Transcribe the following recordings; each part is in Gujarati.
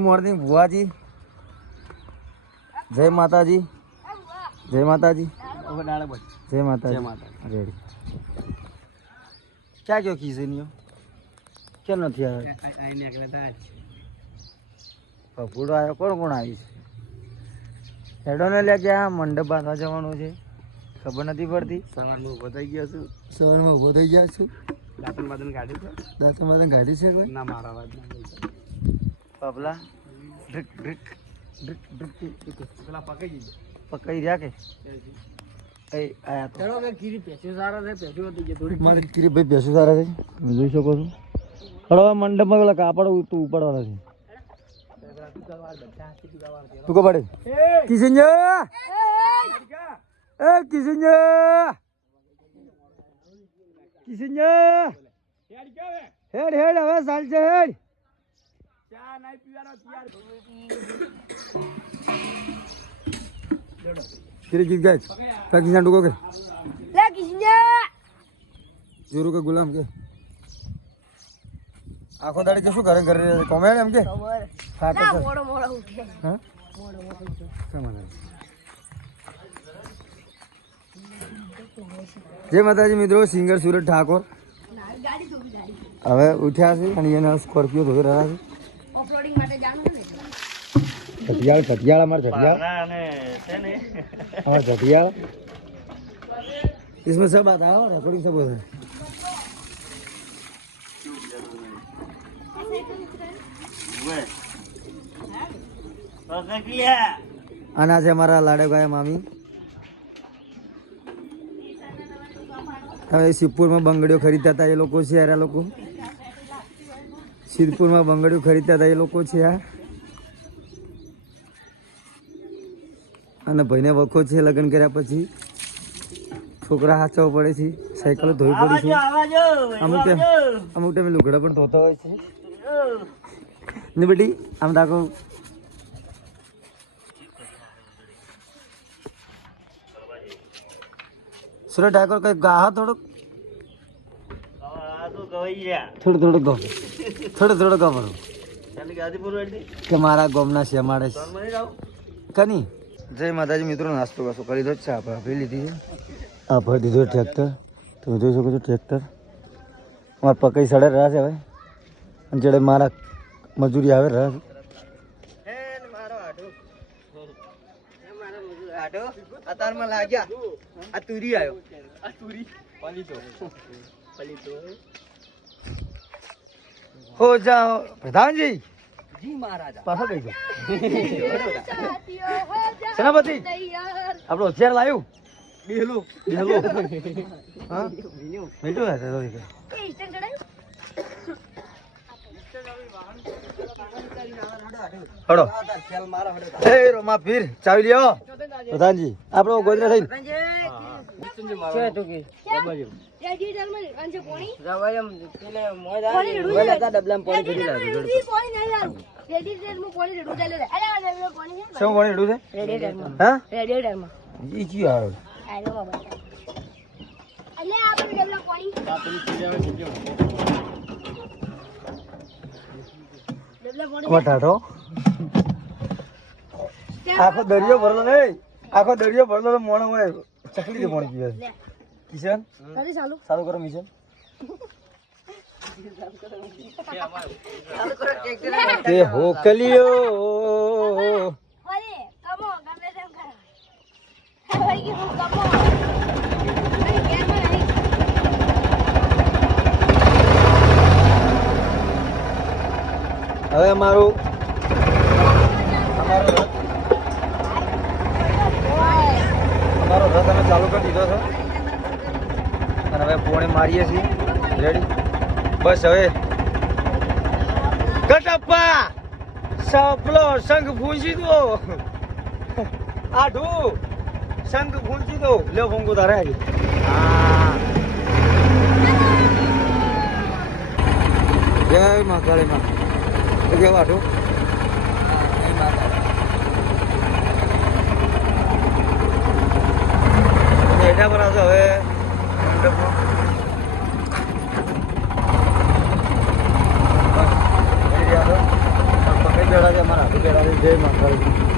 ગુડ મોર્નિંગ ભુવાજી. જય માતાજી. જય માતાજી. જય માતાજી. રેડી ક્યાં ગયો કિશનીઓ કેમ નથી આવ્યો? પપુડો આવ્યો. કોણ કોણ આવી છે? હેડોને લે કે મંડપ બાંધવા જવાનું છે. ખબર નથી પડતી. સવારમાં ઊભો થઈ ગયો છું. સવારમાં ઊભો થઈ ગયા છું? દાંતન બાદન ગાડી છે? દાંતન બાદન ગાડી છે ના મારા બોલતા. પપલા ડ્રિક ડ્રિક ડ્રિક ડ્રિક પેલા પકડી પકડી રહ્યા કે જોઈ શકો છો. હળવા મંડપમાં પેલા કાપડ તું ઉપાડવાના છે. તું કો પડે કિશનજા! એ! કિશનજા! કિશનજા! હેડ હેડ હવે ચાલશે હેડ. ચા નહીં પીવાનો તૈયાર तेरे गीत गाय क्या किसान टुको के લે કિશન્યા जोरू का गुलाम के આખો દાડી કે શું કરે કરે કોમેડ એમ કે ખબર હા ના તો મોડો મોડો ઉઠે હા મોડો મોડો ઉઠે સમાધાન. જય માતાજી મિત્રો સિંગર સુરત ઠાકોર ના ગાડી ધોબી ગાડી હવે ઉઠ્યા છે અને એના સ્કોર્પિયો ધોઈ રહ્યા છે ઓફરોડિંગ માટે જાણું છે ને ઘટિયાળ ઘટિયાળ અમારે ઘટિયાળ અને છે ને हमारा घटिया इसमें सब आता है रिकॉर्डिंग सब होता है આના છે અમારા લાડકભાઈ મામી હવે સિદ્ધપુરમાં બંગડીઓ ખરીદતા હતા એ લોકો છે યાર આ લોકો સિદ્ધપુરમાં બંગડીઓ ખરીદતા હતા એ લોકો છે આ. અને ભાઈને વખો છે લગ્ન કર્યા પછી. છોકરા હાચવો પડે છે. સાયકલ ધોવી પડે છે. અમુક અમુક ટાઈમે લુગડા પણ ધોતા હોય છે. ને બેટી, આમ તાકો સુરેશ ઠાકોર કઈ ગાહ થોડુંક? થોડું થોડું ગમ થોડું થોડું ગમ કે મારા ગોમના છે છે કની જય માતાજી મિત્રો નાસ્તો કરશો કરી દો છે. આપણે આપી લીધી છે. આ ભરી દીધો ટ્રેક્ટર તમે જોઈ શકો છો ટ્રેક્ટર મારા પકઈ સડે રહ્યા છે હવે. અને જેડે મારા મજૂરી આવે રહ્યા છે. અતારમાં લાગ્યા. આ તુરી આવ્યો. આ તુરી. પલીતો પલીતો હો જા પ્રધાનજી. જી મહારાજા. પાછો કહી દો હો સેનાપતિ. તૈયાર આપણો હથિયાર લાવ્યું બેલો બેલો હા? તો હડો. રોમા પીર ચાવી લ્યો. પ્રધાનજી આપણો ગોદરા થઈને. આખો દરિયો ભરલો નહીં. આખો દરિયો ભરલો તો મોણો હોય. ચકલી થી પાણી પીવે છે. લે. કિશન? ચાલુ. કરો મિશન. તે હોકલીઓ. અરે, કમો, ગમે તેમ કરો. આ વળી કે હું કમો. અરે, ગેરમાં નહીં. હવે અમારું અમારો રથ અમારો રથ અમે ચાલુ કરી દીધો છે અને મારીએ છીએ. રેડી બસ હવે. કટપ્પા! સપલો શંખ ભૂંસી દો. આઠું શંખ ભૂંસી દો. લે ભૂંગો તારે હા. જય મા કાળી મા. કેવા આઠું એના પર આવશે હવે. પકડી બેઠા છે અમારા હાથી બેઠા છે જય મા કાળી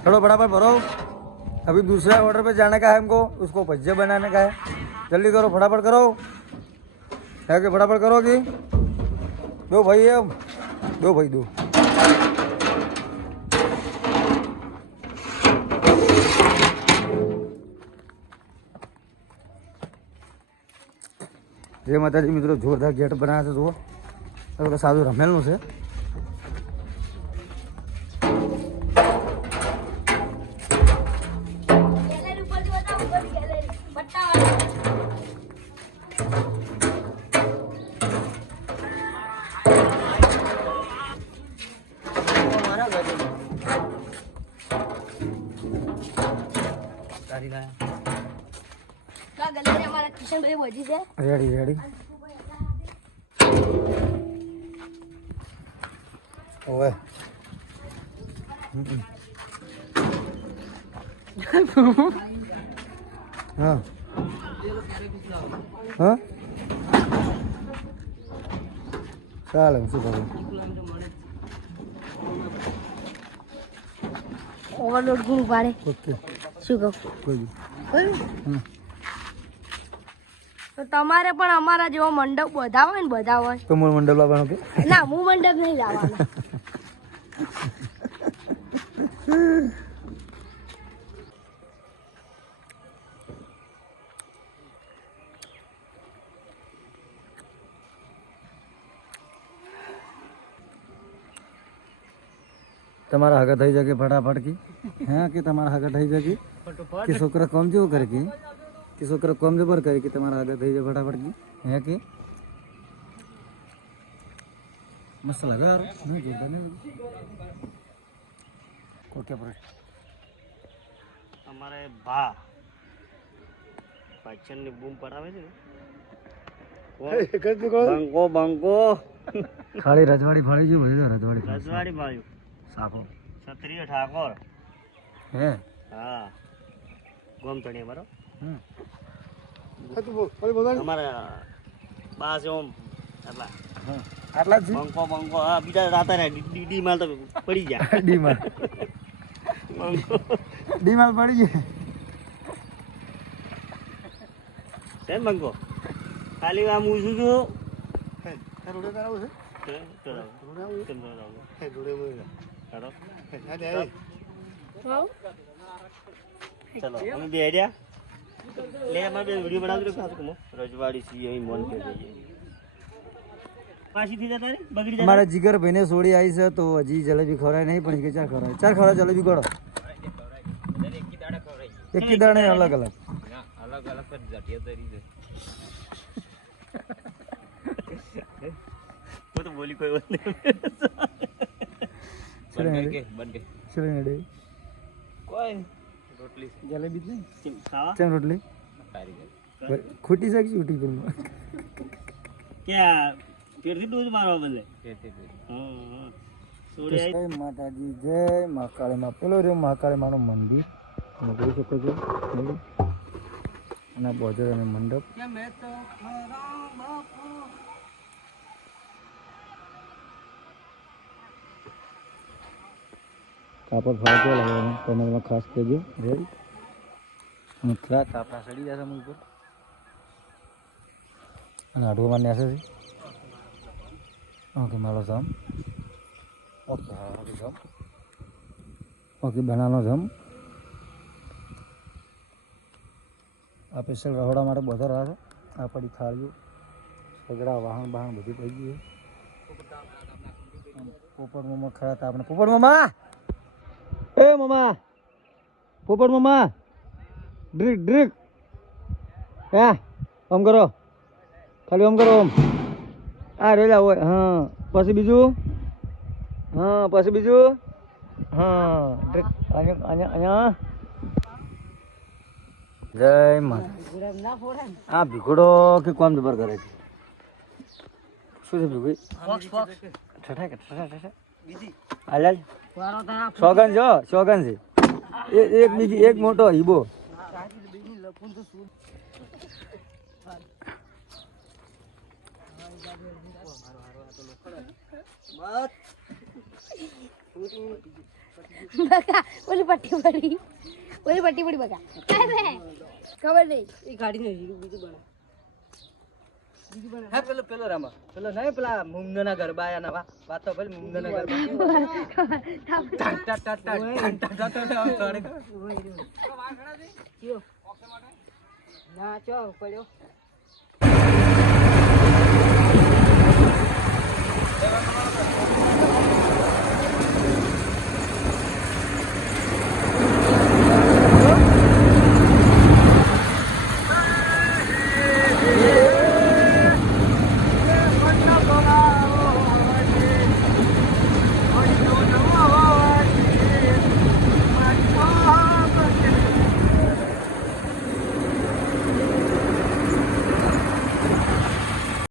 चलो फटाफट भरो अभी दूसरा ऑर्डर पे जाने का है हमको उसको भज्जे बनाने का है जल्दी करो फटाफट करो है कि फटाफट करोगी दो भाई है દો ભાઈ દો. જે માતાજી મિત્રો જોરદાર ગેટ બનાવ્યા છે જુઓ. સાદું રમેલનું છે. રેડી રેડી ઓવે. હા. હા. ચાલે શું કરું? ઓવરલોડ ગુણ પાડે ઓકે. શું કહું. હમ. તો તમારે પણ અમારા જેવો મંડપ બધા હોય ને બધા હોય. તો મૂળ મંડળ લાવવાનું કે? ના હું મંડપ નહીં લાવવાનો. તમારા હગા થઈ જશે ફટાફટ કી? હા કે તમારા હગા થઈ જશે કે છોકરા કોમ જેવો કરે કે? કે છોકરા કોમ જબર કરે કે તમારા હગા થઈ જાય ફટાફટ કી? હે કે? મસ્ત લાગે યાર ના જોરદાર નહીં લાગે? કોકે પર. અમારે ભા. પાછળની બૂમ પડાવે છે ને. બંકો બંકો. ખાલી રજવાડી ફાળી જેવું હોય છે, રજવાડી ફાળી. રજવાડી ભાઈ સાફો ક્ષત્રિય ઠાકોર. હે? હા. ગોમ અમારો. અમારા બાસ ઓમ. એટલા. આટલા જ બંકો બંકો હા બીજા રાતા રહે. ડી ડી માલ તો પડી ગયા. છે ડીમાલ. બંકો ડીમાલ પડી જાય છે ને બંકો ખાલી આમ ઊંચું છું. હે? તો રાવ. કેમ તો રાવ? હેડો. ચલો અમે બે આઈડિયા લે અમારે બે વીડિયો બનાવી દો ખાસ કમો રજવાડી છીએ અહીં મોન કે જઈએ. પાછી થી જતા રે બગડી જાય મારા જીગર ભાઈને સોડી આવી છે તો હજી જલેબી ખવડાય નહીં પણ ચાર ખવડાય. ચાર ખવડાય જલેબી ગોળો. એક કી દાડે અલગ અલગ. હું તો બોલી કોઈ શેરંગડે કોઈ રોટલી. જલેબી નહીં? ચમ રોટલી? ખોટી છે કે છૂટી પર ક્યાં ફેરથી ડોઝ મારવા બદલે? સોડી જય માતાજી જય મહાકાળી માં પેલો રહ્યો મહાકાળી માનું મંદિર. મોકલી શકો છો. અને બોજર અને મંડપ. કાપડ ફાળ લાગે કમરમાં ખાસ કહેજો, રેડી. થોડા કાપડા સડી જશે અમુક ઉપર અને હાડવામાં નેસે છે. ઓકે, મારો જમ. ઓકે જામ. ઓકે બનાનો જમ. આ સ્પેશિયલ રહોડા માટે બધો રહે છે. આ પડી થાળીઓ સગડા વાહન, બહાન બધી પડી ગયું પોપટ મમ્મા ખરા તા આપણે. પોપટ મમ્મા એ મમ્મા પોપટ મમ્મા ડ્રીક ડ્રીક. હે આમ કરો. ખાલી આમ કરો આમ. આ રેલા હોય હા. પછી બીજું? હા પછી બીજું? હા ડ્રીક. અહીંયા અહીંયા જય માતા આ ભીખડો કે કોમ જબર કરે છે? શું છે ભીખડી? ઠઠા કે ઠઠા ઠઠા હાલ હાલ. સોગન જો સોગન છે. એ- એક બીજી એક મોટો હીબો. બકા ઓલી પટ્ટી પડી. ઓલી પટ્ટી પડી બકા. ખબર નહીં. એ ગાડી નહીં બીજું બના. હા પેલો પેલો રામા. પેલો નહીં પેલા મુંગના ગરબા આયા નવા. વાતો ભલે મુંગના ગરબા. ટાટ ટાટ ટાટ ટાટ ટાટ ટાટ. ના ચો પડ્યો.